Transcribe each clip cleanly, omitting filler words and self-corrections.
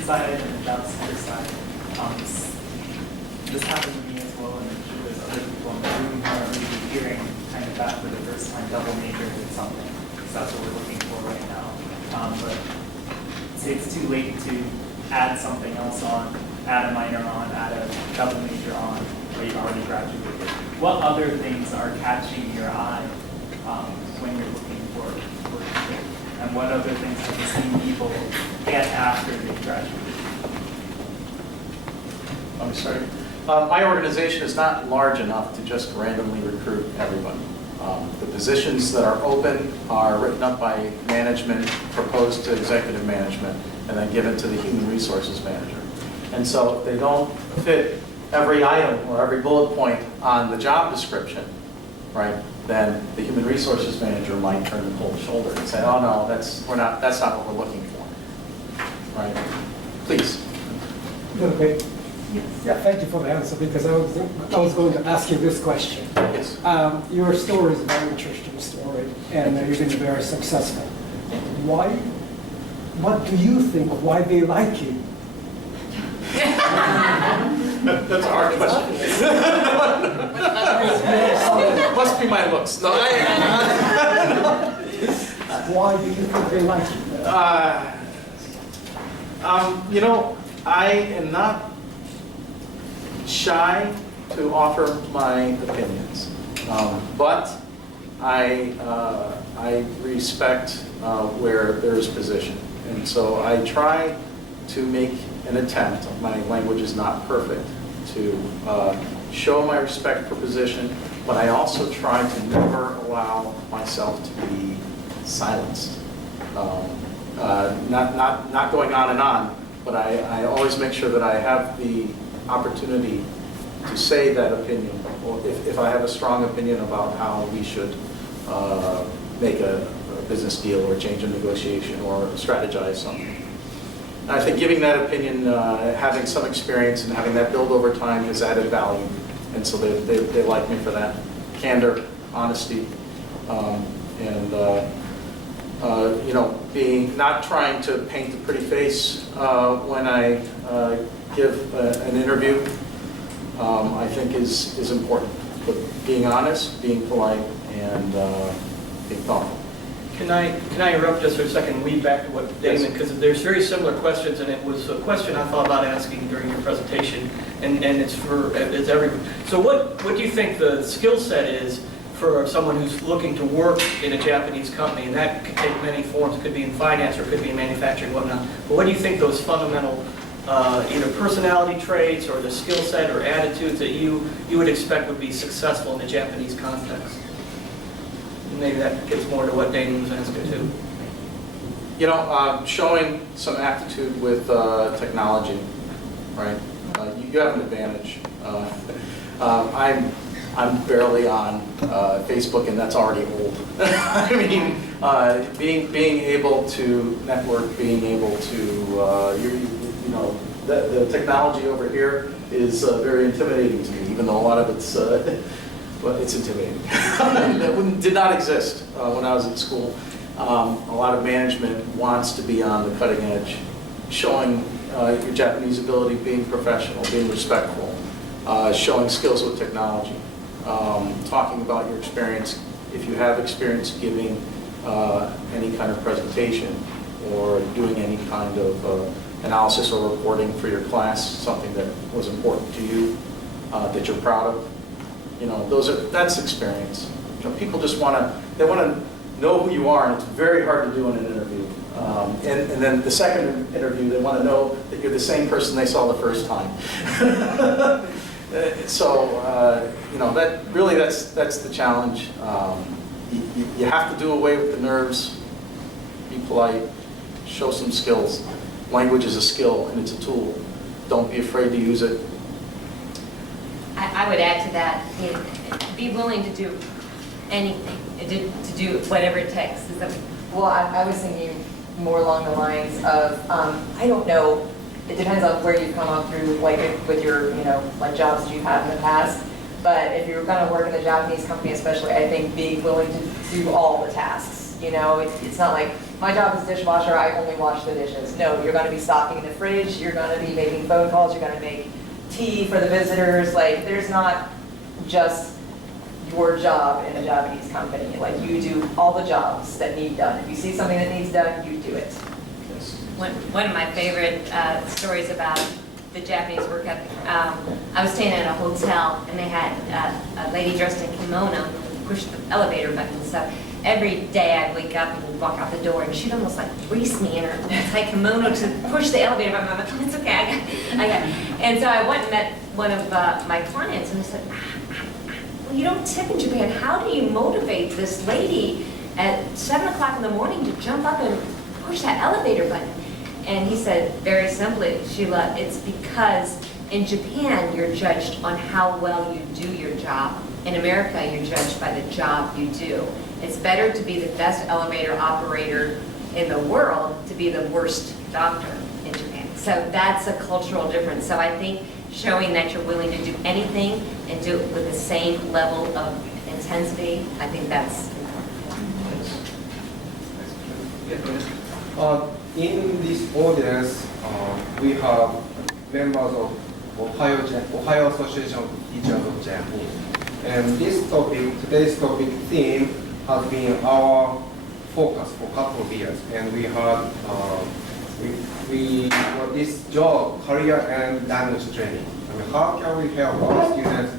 student-sided and job-seeker-sided. This happened to me as well, and I'm sure there's other people in the room who are maybe hearing kind of that for the first time, double major in something, because that's what we're looking for right now. But say it's too late to add something else on, add a minor on, add a double major on, but you've already graduated. What other things are catching your eye when you're looking for work? And what other things have you seen people get after they graduate? Let me start. My organization is not large enough to just randomly recruit everybody. The positions that are open are written up by management, proposed to executive management, and then given to the human resources manager. And so if they don't fit every item or every bullet point on the job description, right, then the human resources manager might turn the cold shoulder and say, oh no, that's not what we're looking for. Right? Please. Okay. Yeah, thank you for the answer, because I was going to ask you this question. Yes. Your story is a very interesting story, and you've been very successful. What do you think, why they like you? That's a hard question. Must be my looks. No, Why do you think they like you? You know, I am not shy to offer my opinions, but I respect where there's position, and so I try to make an attempt. My language is not perfect, to show my respect for position, but I also try to never allow myself to be silenced. Not going on and on, but I always make sure that I have the opportunity to say that opinion, or if I have a strong opinion about how we should make a business deal or change a negotiation or strategize something. And I think giving that opinion, having some experience and having that build over time has added value, and so they like me for that. Candor, honesty, and you know, not trying to paint a pretty face when I give an interview, I think is important. But being honest, being polite, and being thoughtful. Can I interrupt just for a second and lead back to what Damon, because there's very similar questions, and it was a question I thought about asking during your presentation, and it's everyone. So what do you think the skill set is for someone who's looking to work in a Japanese company? And that could take many forms. It could be in finance, or it could be in manufacturing, whatnot. But what do you think those fundamental either personality traits or the skill set or attitudes that you would expect would be successful in the Japanese context? Maybe that gets more to what Damon was asking too. You know, showing some aptitude with technology, right? You have an advantage. I'm barely on Facebook, and that's already old. I mean, being able to network, being able to, you know, the technology over here is very intimidating to me, even though a lot of it's, well, it's intimidating. That did not exist when I was in school. A lot of management wants to be on the cutting edge, showing your Japanese ability, being professional, being respectful, showing skills with technology, talking about your experience, if you have experience giving any kind of presentation or doing any kind of analysis or reporting for your class, something that was important to you, that you're proud of. You know, that's experience. You know, people just want to know who you are, and it's very hard to do in an interview. And then the second interview, they want to know that you're the same person they saw the first time. So you know, that's the challenge. You have to do away with the nerves, be polite, show some skills. Language is a skill and it's a tool. Don't be afraid to use it. I would add to that, be willing to do anything, to do whatever it takes. Well, I was thinking more along the lines of, I don't know, it depends on where you've come up through, like with your, you know, like jobs that you've had in the past. But if you're going to work in a Japanese company especially, I think being willing to do all the tasks. You know, it's not like, my job is dishwasher, I only wash the dishes. No, you're gonna be stocking the fridge, you're gonna be making phone calls, you're gonna make tea for the visitors. Like, there's not just your job in a Japanese company. Like, you do all the jobs that need done. If you see something that needs done, you do it. One of my favorite stories about the Japanese work ethic, I was staying at a hotel and they had a lady dressed in kimono push the elevator button. So every day I'd wake up and walk out the door and she'd almost like grease me in her tight kimono to push the elevator button. I'm like, oh, it's okay, I got it. And so I went and met one of my clients and I said, well, you don't tip in Japan. How do you motivate this lady at 7 o'clock in the morning to jump up and push that elevator button? And he said, very simply, Sheila, it's because in Japan, you're judged on how well you do your job. In America, you're judged by the job you do. It's better to be the best elevator operator in the world to be the worst doctor in Japan. So that's a cultural difference. So I think showing that you're willing to do anything and do it with the same level of intensity, I think that's important. Yeah, go ahead. In this audience, we have members of Ohio Association of Teachers of Japanese. And this topic, today's topic theme, has been our focus for a couple of years. And we had for this job, career and language training. I mean, how can we help our students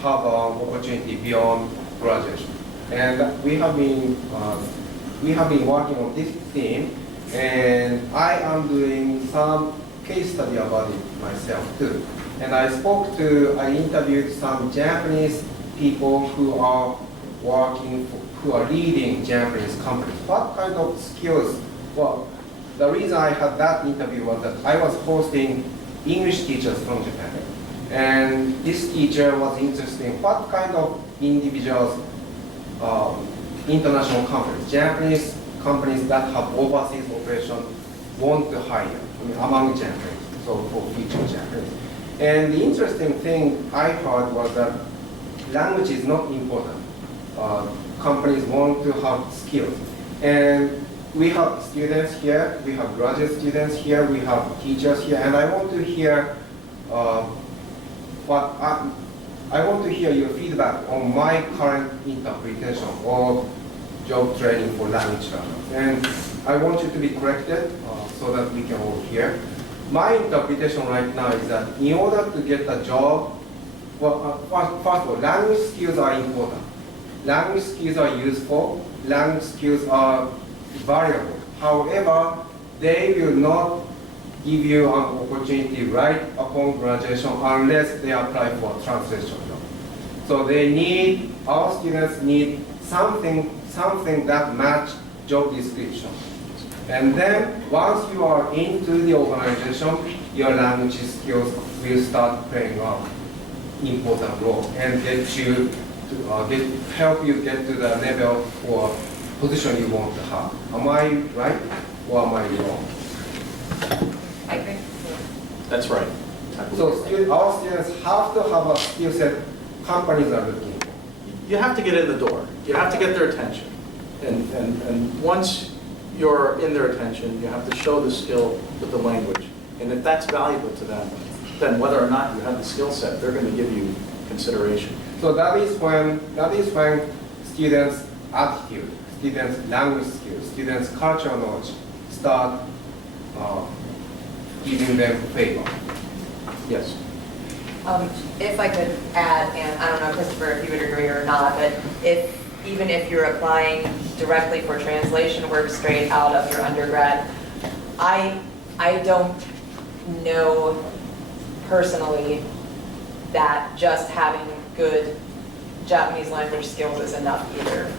have an opportunity beyond graduation? And we have been working on this theme. And I am doing some case study about it myself too. And I interviewed some Japanese people who are who are leading Japanese companies. What kind of skills? Well, the reason I had that interview was that I was hosting English teachers from Japan. And this teacher was interested in what kind of individuals, international companies, Japanese companies that have overseas operations want to hire, I mean, among Japanese, so for future Japanese. And the interesting thing I heard was that language is not important. Companies want to have skills. And we have students here, we have graduate students here, we have teachers here, and I want to hear I want to hear your feedback on my current interpretation of job training for language learners. And I want you to be corrected so that we can all hear. My interpretation right now is that in order to get a job, well, first of all, language skills are important. Language skills are useful. Language skills are valuable. However, they will not give you an opportunity right upon graduation unless they apply for a translation job. So our students need something that match job description. And then once you are into the organization, your language skills will start playing an important role and help you get to the level or position you want to have. Am I right or am I wrong? I agree. That's right. So our students have to have a skill set companies are looking for. You have to get in the door. You have to get their attention. And once you're in their attention, you have to show the skill with the language. And if that's valuable to them, then whether or not you have the skill set, they're going to give you consideration. So that is when students' attitude, students' language skills, students' cultural knowledge start giving them favor. Yes. If I could add, and I don't know, Christopher, if you would agree or not, but even if you're applying directly for translation work straight out of your undergrad, I don't know personally that just having good Japanese language skills is enough either.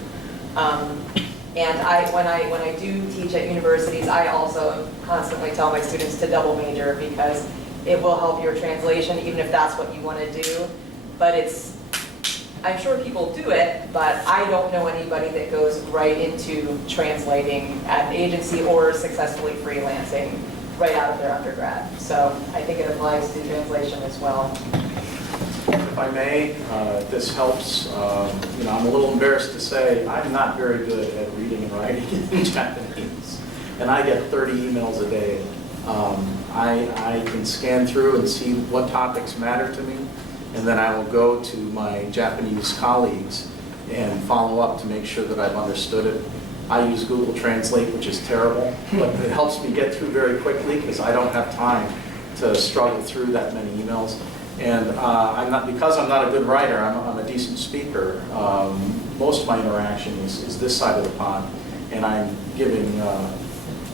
And when I do teach at universities, I also constantly tell my students to double major because it will help your translation, even if that's what you want to do. But I'm sure people do it, but I don't know anybody that goes right into translating at an agency or successfully freelancing right out of their undergrad. So I think it applies to translation as well. if I may. This helps. I'm a little embarrassed to say I'm not very good at reading and writing in Japanese, and I get 30 emails a day. I can scan through and see what topics matter to me, and then I will go to my Japanese colleagues and follow up to make sure that I've understood it. I use Google Translate, which is terrible, but it helps me get through very quickly because I don't have time to struggle through that many emails. And because I'm not a good writer, I'm a decent speaker. Most of my interaction is this side of the pond, and I'm giving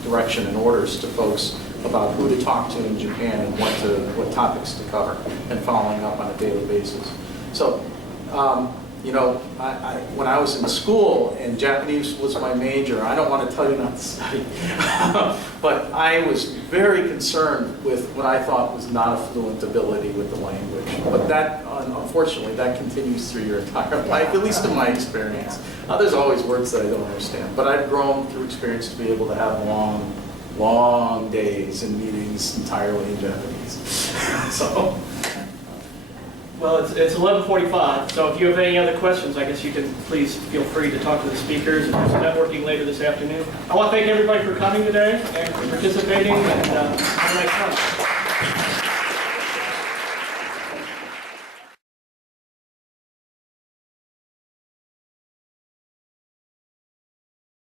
direction and orders to folks about who to talk to in Japan and what topics to cover, and following up on a daily basis. So, when I was in school and Japanese was my major, I don't want to tell you not to study, but I was very concerned with what I thought was not a fluent ability with the language. But that, unfortunately, that continues through your entire life, at least in my experience. There's always words that I don't understand, but I've grown through experience to be able to have long days and meetings entirely in Japanese. So. Well, it's 11:45, so if you have any other questions, I guess you can please feel free to talk to the speakers, and there's networking later this afternoon. I want to thank everybody for coming today and for participating, and have a nice time.